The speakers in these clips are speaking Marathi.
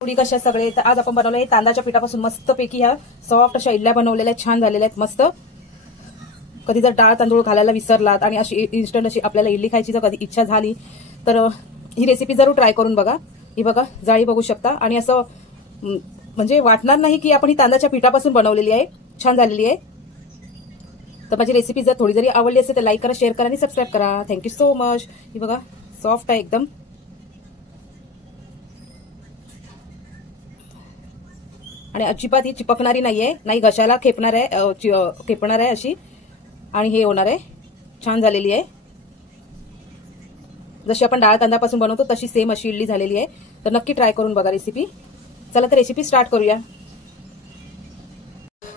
पुडी कशा सगळे तर आज आपण बनवले तांदळाच्या पिठापासून मस्तपैकी ह्या सॉफ्ट अशा इडल्या बनवलेल्या आहेत, छान झालेल्या आहेत मस्त। कधी जर डाळ तांदूळ घालायला विसरलात आणि अशी इन्स्टंट अशी आपल्याला इडली खायची जर कधी इच्छा झाली तर ही रेसिपी जरूर ट्राय करून बघा। ही बघा जाळी बघू शकता आणि असं म्हणजे वाटणार नाही की आपण ही तांदळाच्या पिठापासून बनवलेली आहे, छान झालेली आहे। तर माझी रेसिपी जर थोडी जरी आवडली असेल तर लाईक करा, शेअर करा आणि सबस्क्राईब करा। Thank you so much. ही बघा सॉफ्ट आहे एकदम आणि अजिबात ही चिपकणारी नाहीये, नाही घशाला खेपणार आहे अशी आणि हे होणार आहे, छान झालेली आहे। जशी आपण डाळ तांदळापासून बनवतो तशी सेम अशी इडली झालेली आहे। तर नक्की ट्राय करून बघा रेसिपी। चला तर रेसिपी स्टार्ट करूया।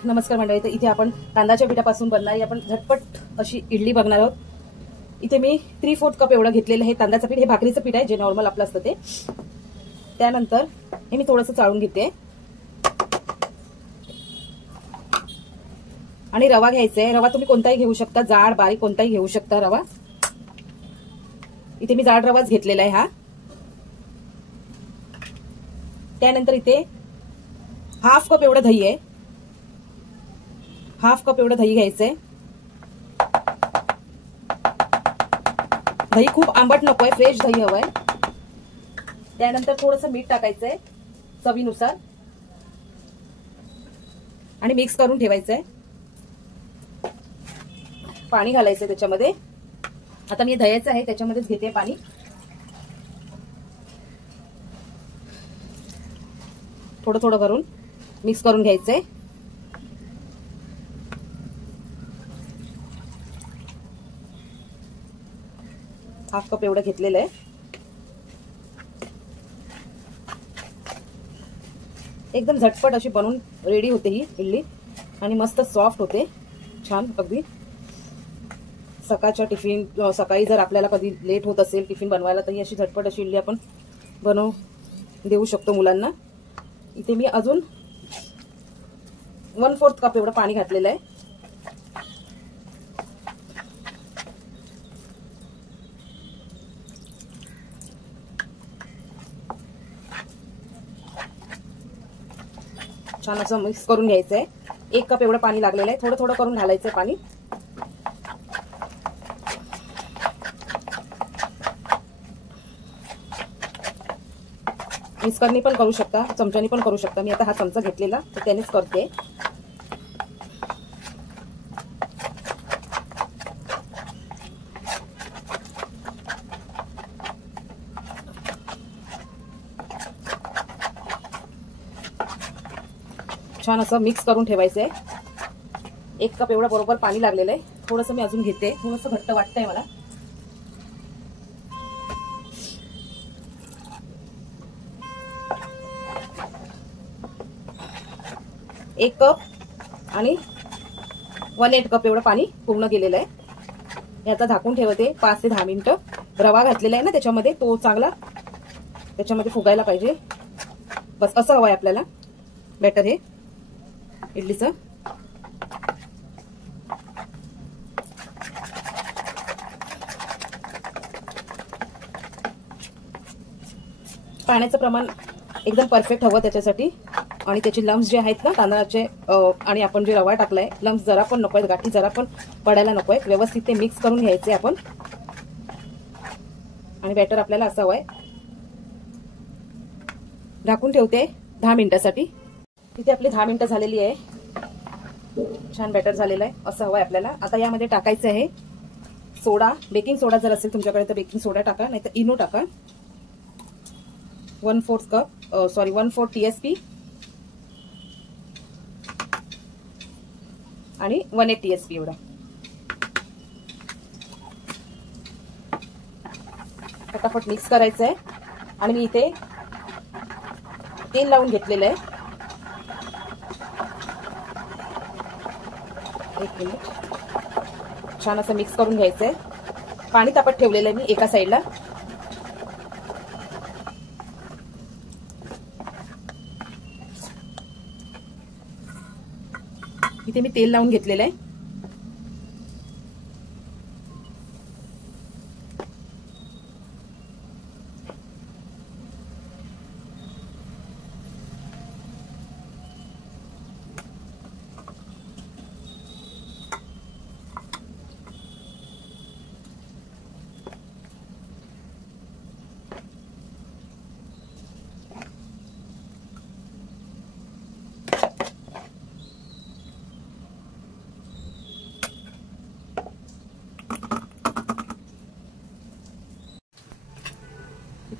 नमस्कार मंडळी, तर इथे आपण तांदळाच्या पिठापासून बनणारी आपण झटपट अशी इडली बघणार आहोत। इथे मी 3/4 कप एवढं घेतलेलं आहे तांदळाचं पीठ। हे भाकरीचं पीठ आहे जे नॉर्मल आपलं असतं ते। त्यानंतर हे मी थोडंसं चाळून घेते आणि रवा घ्यायचा आहे। रवा तुम्ही कोणताही घेऊ शकता, जाड बारीक कोणताही घेऊ शकता रवा। इथे मी जाड रवाच घेतलेला आहे हा। त्यानंतर इथे हाफ कप एवढं दही आहे, हाफ कप एवढं दही घ्यायचंय। दही खूप आंबट नकोय, फ्रेश दही हवंय। त्यानंतर थोडंसं मीठ टाकायचंय चवीनुसार आणि मिक्स करून ठेवायचंय। पाणी घालायचंय त्याच्यामध्ये। आता मी दह्याचं आहे त्याच्यामध्येच घेते पाणी। थोडं थोडं करून मिक्स करून घ्यायचंय। हाफ कप एवढं घेतलेलं आहे। एकदम झटपट अशी बनवून रेडी होते ही इडली आणि मस्त सॉफ्ट होते, छान अगदी। सकाळच्या टिफिन सकाळी जर आपल्याला कधी लेट होत असेल टिफिन बनवायला तर ही अशी झटपट अशी इडली आपण बनवून देऊ शकतो मुलांना। इथे मी अजून 1/4 कप एवढं पाणी घातलेलं आहे। छान असं मिक्स करून घ्यायचंय। 1 कप एवढं पाणी लागलेलं आहे, थोडं थोडं करून घालायचंय पाणी। मिक्सरनी पण करू शकता, चमच्यानी पण करू शकता। मी आता हा चमचा घेतलेला तर त्यानेच करते। छान असं मिक्स करून ठेवायचंय। 1 कप एवढं बरोबर पाणी लागलेलं आहे। थोडंसं मी अजून घेते, थोडंसं घट्ट वाटतंय मला। एक कप आणि 1/8 कप एवढं पाणी पूर्ण गेलेलं आहे। हे आता झाकून ठेवते 5 ते 10 मिनिटं। रवा घातलेला आहे ना त्याच्यामध्ये, तो चांगला त्याच्यामध्ये फुगायला पाहिजे। बस असं हवंय आपल्याला बॅटर हे इडलीचं। पाण्याचं प्रमाण एकदम परफेक्ट हवं त्याच्यासाठी। आणि त्याचे लम्स जे आहेत ना तांदळाचे आणि आपण जे रवा टाकलाय, लम्स जरा पण नकोय, गाठी जरा पण पडायला नकोय। व्यवस्थित ते मिक्स करून घ्यायचे आपण आणि बॅटर आपल्याला असं हवंय। झाकून ठेवते 10 मिनिटासाठी। इथे आपली 10 मिनिटं झालेली आहे, छान बॅटर झालेलं आहे, असं हवंय आपल्याला। आता यामध्ये टाकायचं आहे सोडा, बेकिंग सोडा जर असेल तुमच्याकडे तर बेकिंग सोडा टाका, नाही तर इनो टाका। 1/4 TSP आणि 1/8 TSP एवढा। फटाफट मिक्स करायचं आहे आणि मी इथे तेल लावून घेतलेलं आहे। 1 मिनिट छान असं मिक्स करून घ्यायचंय। पाणी तापत ठेवलेलं आहे मी एका साईडला। इथे मी तेल लावून घेतलेलं आहे।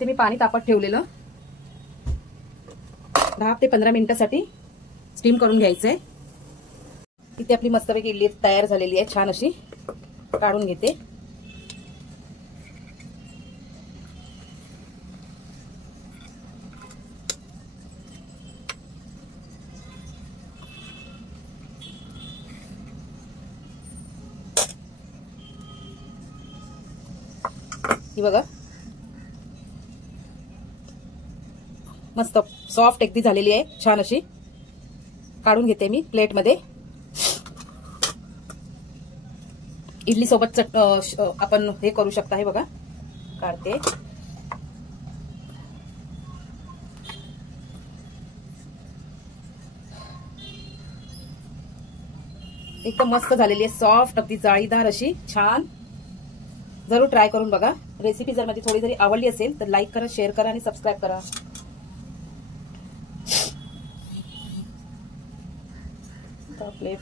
इथे मी पाणी तापत ठेवलेलं 10 ते 15 मिनिटांसाठी स्टीम करून घ्यायचंय। इथे आपली मस्तपैकी इडली तयार झालेली आहे, छान अशी काढून घेते। ही बघा मस्त सॉफ्ट अगदी झालेली आहे, छान अशी काढून घेते मी प्लेट मध्ये। इडली सोबत आपण हे करू शकता, हे बघा काढते। एकदम मस्त झालेली आहे, सॉफ्ट अगदी जाळीदार अशी छान। जरूर ट्राय करून बघा। रेसिपी जर माझी थोडी जरी आवडली असेल तर लाईक करा, शेअर करा आणि सबस्क्राईब करा। प्लेट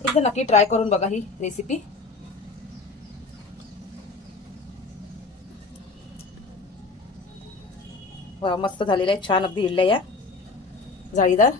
एकदा नक्की ट्राय करून बघा ही रेसिपी। वा मस्त झालेल्या आहे, छान अगदी इडल्या या जाळीदार।